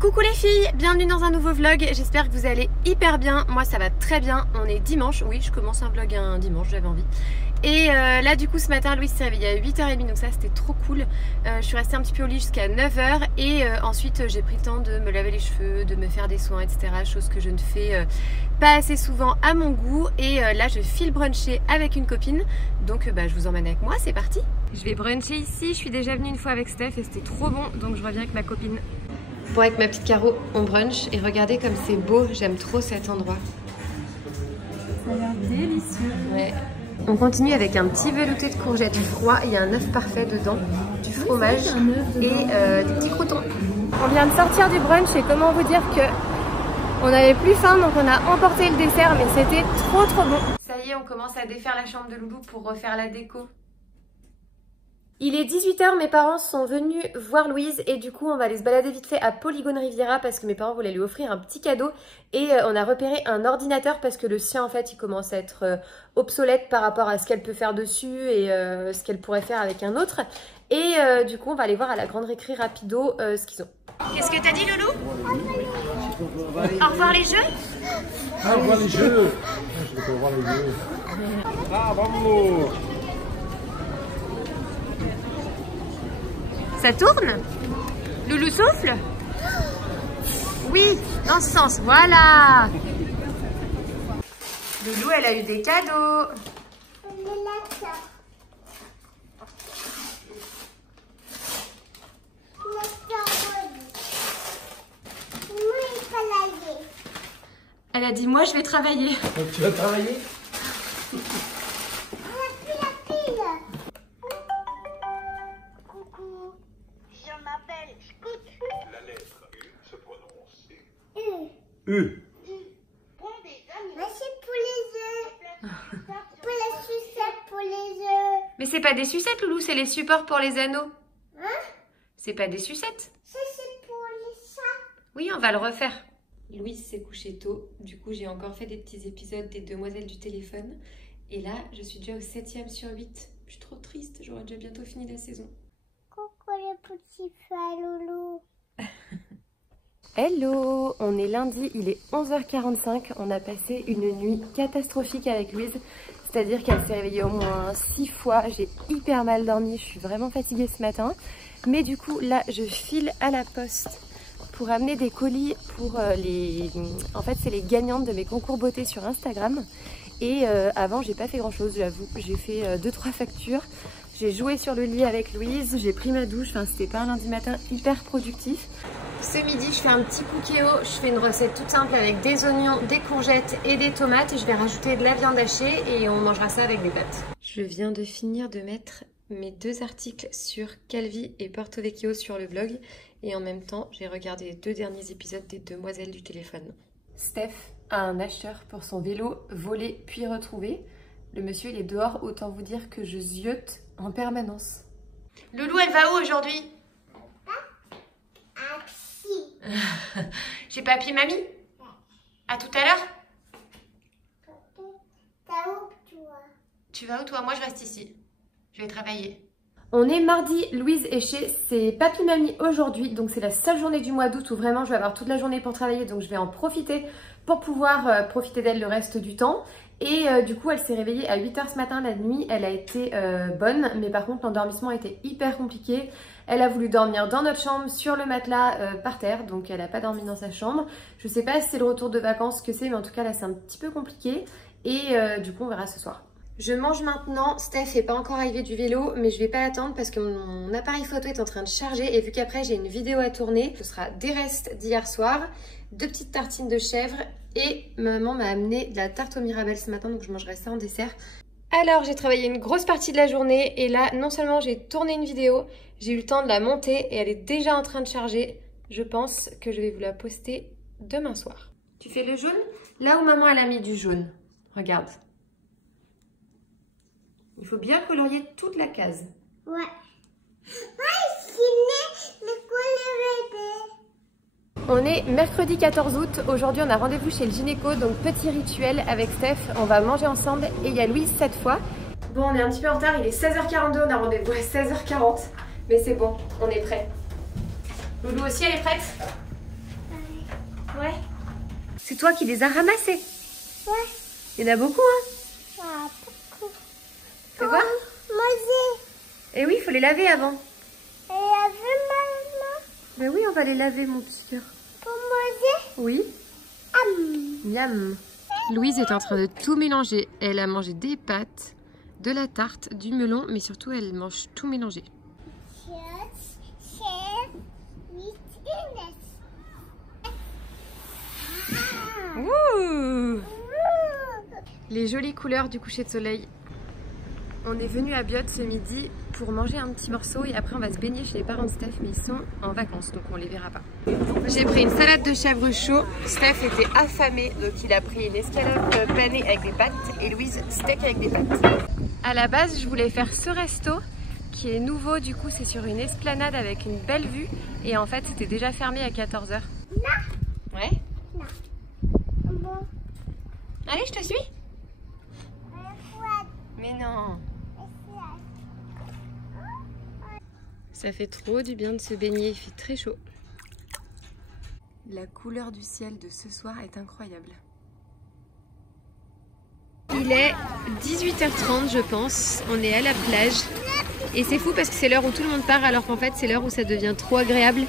Coucou les filles, bienvenue dans un nouveau vlog, j'espère que vous allez hyper bien, moi ça va très bien, on est dimanche, oui je commence un vlog un dimanche, j'avais envie. Et là du coup ce matin Louise s'est réveillée à 8h30 donc ça c'était trop cool. Je suis restée un petit peu au lit jusqu'à 9h et ensuite j'ai pris le temps de me laver les cheveux, de me faire des soins etc. Chose que je ne fais pas assez souvent à mon goût. Et là je file bruncher avec une copine, donc je vous emmène avec moi, c'est parti. Je vais bruncher ici, je suis déjà venue une fois avec Steph et c'était trop bon donc je reviens avec ma copine. Bon, avec ma petite Caro, on brunch et regardez comme c'est beau, j'aime trop cet endroit. Ça a l'air délicieux. Ouais. On continue avec un petit velouté de courgettes froid, il y a un œuf parfait dedans, du fromage et des petits croutons. On vient de sortir du brunch et comment vous dire que on n'avait plus faim donc on a emporté le dessert mais c'était trop bon. Ça y est, on commence à défaire la chambre de Loulou pour refaire la déco. Il est 18h, mes parents sont venus voir Louise et du coup on va aller se balader vite fait à Polygone Riviera parce que mes parents voulaient lui offrir un petit cadeau et on a repéré un ordinateur parce que le sien en fait il commence à être obsolète par rapport à ce qu'elle peut faire dessus et ce qu'elle pourrait faire avec un autre. Et du coup on va aller voir à la grande récré rapido ce qu'ils ont. Qu'est-ce que t'as dit Loulou? Au revoir les jeux? Ah, au revoir les jeux. Je vais pas voir les jeux. Ah, bravo. Ça tourne? Loulou souffle? Oui, dans ce sens, voilà. Loulou, elle a eu des cadeaux. Elle a dit, moi je vais travailler. Donc tu vas travailler? La lettre U se prononce U. Merci pour les œufs. Pour la sucette pour les œufs. Mais c'est pas des sucettes, Loulou, c'est les supports pour les anneaux. Hein? C'est pas des sucettes. Ça c'est pour les chats. Oui, on va le refaire. Louise s'est couchée tôt, du coup j'ai encore fait des petits épisodes des Demoiselles du téléphone. Et là, je suis déjà au 7e sur 8. Je suis trop triste, j'aurai déjà bientôt fini la saison. Coucou les petits frères loulou. Hello, on est lundi, il est 11h45, on a passé une nuit catastrophique avec Louise, c'est-à-dire qu'elle s'est réveillée au moins 6 fois, j'ai hyper mal dormi, je suis vraiment fatiguée ce matin, mais du coup là je file à la poste pour amener des colis pour en fait c'est les gagnantes de mes concours beauté sur Instagram et avant j'ai pas fait grand chose, j'avoue, j'ai fait 2-3 factures. J'ai joué sur le lit avec Louise, j'ai pris ma douche, enfin c'était pas un lundi matin hyper productif. Ce midi, je fais un petit cookéo, je fais une recette toute simple avec des oignons, des courgettes et des tomates. Et je vais rajouter de la viande hachée et on mangera ça avec des pâtes. Je viens de finir de mettre mes 2 articles sur Calvi et Porto Vecchio sur le blog. Et en même temps, j'ai regardé les 2 derniers épisodes des Demoiselles du téléphone. Steph a un acheteur pour son vélo volé puis retrouvé. Le monsieur il est dehors, autant vous dire que je ziote en permanence. Loulou, elle va où aujourd'hui? Chez papy, mamie? À tout à l'heure? T'as où toi? Tu vas où toi? Moi je reste ici. Je vais travailler. On est mardi, Louise est chez ses papy mamie aujourd'hui, donc c'est la seule journée du mois d'août où vraiment je vais avoir toute la journée pour travailler, donc je vais en profiter pour pouvoir profiter d'elle le reste du temps. Et du coup elle s'est réveillée à 8h ce matin, la nuit elle a été bonne, mais par contre l'endormissement était hyper compliqué. Elle a voulu dormir dans notre chambre sur le matelas par terre, donc elle n'a pas dormi dans sa chambre. Je sais pas si c'est le retour de vacances que c'est, mais en tout cas là c'est un petit peu compliqué. Et du coup on verra ce soir. Je mange maintenant, Steph n'est pas encore arrivée du vélo, mais je vais pas l'attendre parce que mon appareil photo est en train de charger et vu qu'après j'ai une vidéo à tourner, ce sera des restes d'hier soir, 2 petites tartines de chèvre et maman m'a amené de la tarte au mirabelle ce matin, donc je mangerai ça en dessert. Alors j'ai travaillé une grosse partie de la journée et là non seulement j'ai tourné une vidéo, j'ai eu le temps de la monter et elle est déjà en train de charger. Je pense que je vais vous la poster demain soir. Tu fais le jaune? Là où maman elle a mis du jaune, regarde. Il faut bien colorier toute la case. Ouais. Le couleur bébé. On est mercredi 14 août, aujourd'hui on a rendez-vous chez le gynéco, donc petit rituel avec Steph, on va manger ensemble et il y a Louise cette fois. Bon, on est un petit peu en retard, il est 16h42, on a rendez-vous à 16h40, mais c'est bon, on est prêt. Loulou aussi, elle est prête? toi qui les as ramassés? Ouais. Il y en a beaucoup, hein? Ah, beaucoup. Fais voir. Manger. Et oui, il faut les laver avant. Et avec maman. Mais oui, on va les laver, mon petit cœur. Pour manger. Oui. Miam. Louise est en train de tout mélanger. Elle a mangé des pâtes, de la tarte, du melon, mais surtout elle mange tout mélangé. Ouh. Les jolies couleurs du coucher de soleil. On est venu à Biot ce midi pour manger un petit morceau et après on va se baigner chez les parents de Steph, mais ils sont en vacances donc on les verra pas. J'ai pris une salade de chèvre chaud. Steph était affamé donc il a pris une escalope panée avec des pâtes et Louise steak avec des pâtes. À la base je voulais faire ce resto qui est nouveau, du coup c'est sur une esplanade avec une belle vue et en fait c'était déjà fermé à 14 h. Ouais. Bon. Allez, je te suis. Mais non. Ça fait trop du bien de se baigner, il fait très chaud. La couleur du ciel de ce soir est incroyable. Il est 18h30 je pense, on est à la plage. Et c'est fou parce que c'est l'heure où tout le monde part alors qu'en fait c'est l'heure où ça devient trop agréable.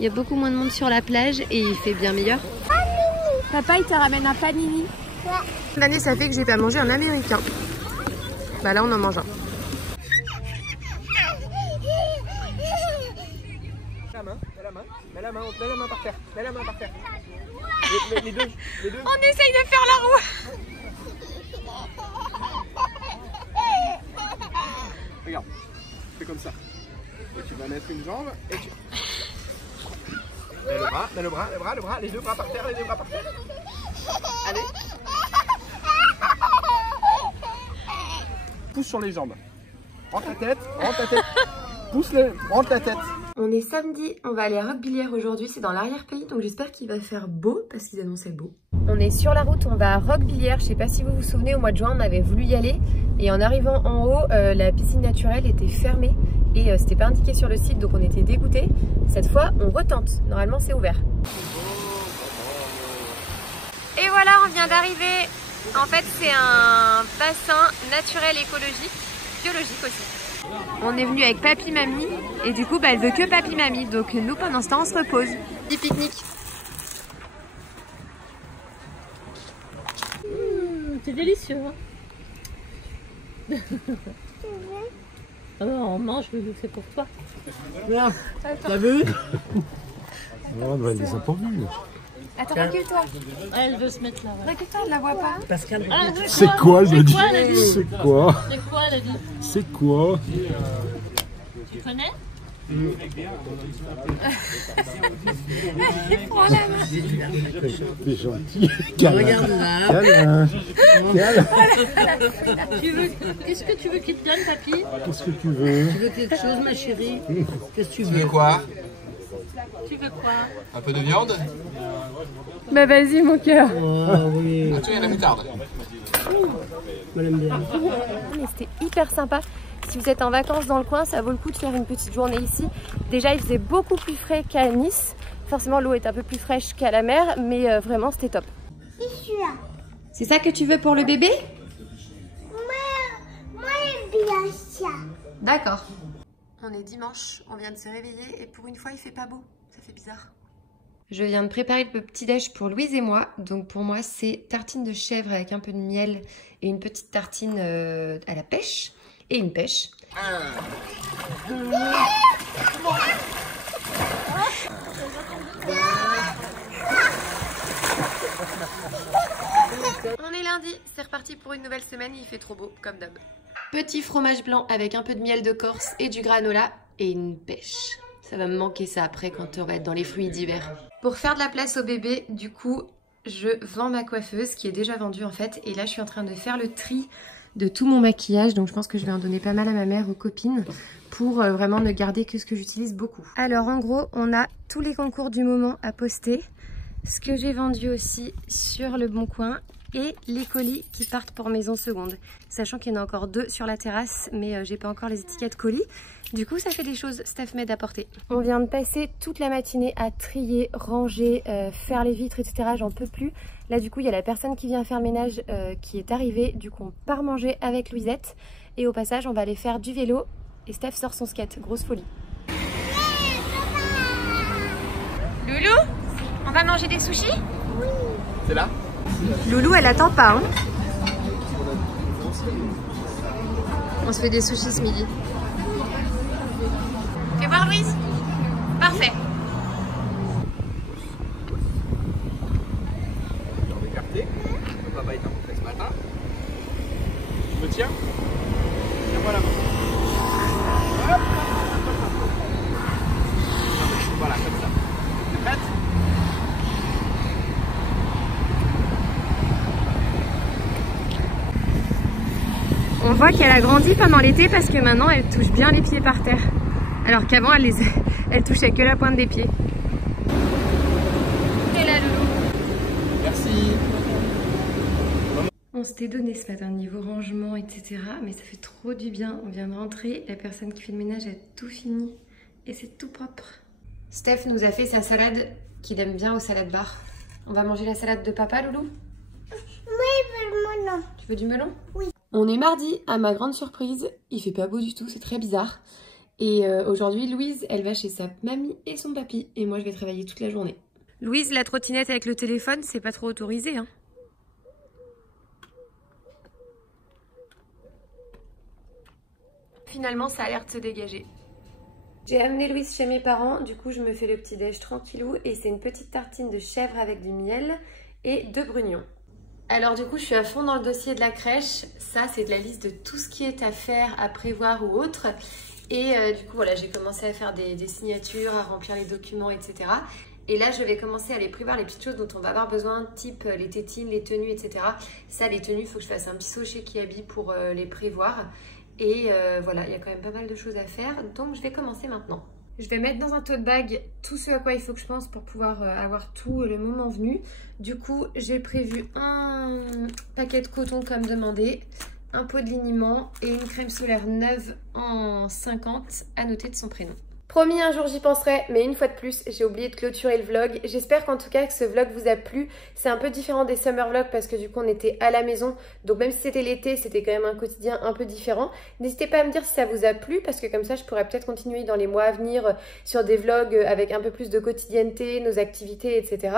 Il y a beaucoup moins de monde sur la plage et il fait bien meilleur. Papa il te ramène un panini. Ouais. L'année ça fait que j'ai pas mangé un américain. Bah là on en mange un. Mets la main par terre. Mets la main par terre. Les deux. On essaye de faire la roue. Regarde, fais comme ça. Et tu vas mettre une jambe et tu... Mets le bras, les deux bras par terre, Allez. Pousse sur les jambes. Rentre ta tête. Rentre ta tête. On est samedi, on va aller à Roquebillière aujourd'hui, c'est dans l'arrière-pays, donc j'espère qu'il va faire beau, parce qu'ils annonçaient beau. On est sur la route, on va à Roquebillière, je sais pas si vous vous souvenez, au mois de juin on avait voulu y aller, et en arrivant en haut, la piscine naturelle était fermée, et c'était pas indiqué sur le site, donc on était dégoûtés. Cette fois, on retente, normalement c'est ouvert. Et voilà, on vient d'arriver. En fait, c'est un bassin naturel écologique, biologique aussi. On est venu avec papy mamie et du coup bah, elle veut que papy mamie, donc nous pendant ce temps on se repose. Petit pique-nique. C'est délicieux. Hein. On mange, je le fais pour toi. T'as vu? Non, bah, ils les ont pas vus. Attends, recule-toi. Elle veut se mettre là. Ouais. Recule-toi, elle la voit pas. Pascal, c'est quoi, je dis? C'est quoi? C'est quoi, elle a dit? C'est quoi? Tu connais? Prends la main. T'es gentil. Regarde là. Qu'est-ce que tu veux qu'il te donne, papy? Qu'est-ce que tu veux? Tu veux quelque chose, ma chérie? Qu'est-ce que tu Tu veux? veux quoi? Tu veux quoi? Un peu de viande? Bah vas-y mon cœur. Ah oui, Ah, tu veux la moutarde? je l'aime bien. Mais c'était hyper sympa. Si vous êtes en vacances dans le coin, ça vaut le coup de faire une petite journée ici. Déjà il faisait beaucoup plus frais qu'à Nice. Forcément l'eau est un peu plus fraîche qu'à la mer, mais vraiment c'était top. C'est ça que tu veux pour le bébé? Moi j'aime bien ça. D'accord. On est dimanche, on vient de se réveiller et pour une fois il fait pas beau, ça fait bizarre. Je viens de préparer le petit déj pour Louise et moi, donc pour moi c'est tartine de chèvre avec un peu de miel et une petite tartine à la pêche et une pêche. On est lundi, c'est reparti pour une nouvelle semaine, il fait trop beau comme d'hab. Petit fromage blanc avec un peu de miel de Corse et du granola et une pêche. Ça va me manquer ça après quand on va être dans les fruits d'hiver. Pour faire de la place au bébé, du coup, je vends ma coiffeuse qui est déjà vendue en fait. Et là, je suis en train de faire le tri de tout mon maquillage. Donc je pense que je vais en donner pas mal à ma mère, aux copines, pour vraiment ne garder que ce que j'utilise beaucoup. Alors en gros, on a tous les concours du moment à poster. Ce que j'ai vendu aussi sur Le Bon Coin. et les colis qui partent pour Maison Seconde. Sachant qu'il y en a encore 2 sur la terrasse, mais j'ai pas encore les étiquettes colis. Du coup, ça fait des choses, Steph m'aide à porter. On vient de passer toute la matinée à trier, ranger, faire les vitres, etc. J'en peux plus. Là, du coup, il y a la personne qui vient faire le ménage qui est arrivée. Du coup, on part manger avec Louisette. Et au passage, on va aller faire du vélo. Et Steph sort son skate. Grosse folie. Loulou, on va manger des sushis? Oui. C'est là? Loulou, elle attend pas. Hein. On se fait des sushis ce midi. Fais voir Louise. Parfait. Dans l'écarté. Papa est rentré ce matin. Tu me tiens? Tiens-moi la main. Hop. Voilà, comme ça. T'es prête? On voit qu'elle a grandi pendant l'été parce que maintenant elle touche bien les pieds par terre. Alors qu'avant elle touchait que la pointe des pieds. Et là Loulou. Merci. On s'était donné ce matin niveau rangement, etc. Mais ça fait trop du bien. On vient de rentrer, la personne qui fait le ménage a tout fini et c'est tout propre. Steph nous a fait sa salade qu'il aime bien au salade bar. On va manger la salade de papa, Loulou? Oui, le melon. Tu veux du melon? Oui. On est mardi, à ma grande surprise. Il fait pas beau du tout, c'est très bizarre. Et aujourd'hui, Louise, elle va chez sa mamie et son papy. Et moi, je vais travailler toute la journée. Louise, la trottinette avec le téléphone, c'est pas trop autorisé, hein? Finalement, ça a l'air de se dégager. J'ai amené Louise chez mes parents, du coup je me fais le petit déj tranquillou et c'est une petite tartine de chèvre avec du miel et 2 brugnons. Alors du coup je suis à fond dans le dossier de la crèche, ça c'est de la liste de tout ce qui est à faire, à prévoir ou autre. Et du coup voilà, j'ai commencé à faire des signatures, à remplir les documents, etc. Et là je vais commencer à aller prévoir les petites choses dont on va avoir besoin, type les tétines, les tenues, etc. Ça les tenues, il faut que je fasse un petit sochet qui habille pour les prévoir. Et voilà, il y a quand même pas mal de choses à faire, donc je vais commencer maintenant. Je vais mettre dans un tote bag tout ce à quoi il faut que je pense pour pouvoir avoir tout le moment venu. Du coup, j'ai prévu un paquet de coton comme demandé, un pot de liniment et une crème solaire neuve en 50 à noter de son prénom. Promis, un jour j'y penserai, mais une fois de plus, j'ai oublié de clôturer le vlog. J'espère qu'en tout cas que ce vlog vous a plu. C'est un peu différent des summer vlogs parce que du coup on était à la maison. Donc même si c'était l'été, c'était quand même un quotidien un peu différent. N'hésitez pas à me dire si ça vous a plu parce que comme ça je pourrais peut-être continuer dans les mois à venir sur des vlogs avec un peu plus de quotidienneté, nos activités, etc.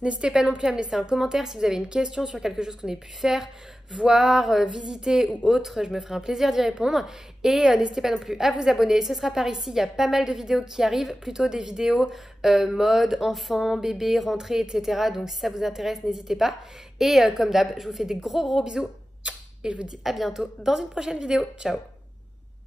N'hésitez pas non plus à me laisser un commentaire si vous avez une question sur quelque chose qu'on ait pu faire, voir, visiter ou autre, je me ferai un plaisir d'y répondre. Et n'hésitez pas non plus à vous abonner, ce sera par ici, il y a pas mal de vidéos qui arrivent, plutôt des vidéos mode, enfant, bébé, rentrée, etc. Donc si ça vous intéresse, n'hésitez pas. Et comme d'hab, je vous fais des gros bisous et je vous dis à bientôt dans une prochaine vidéo. Ciao!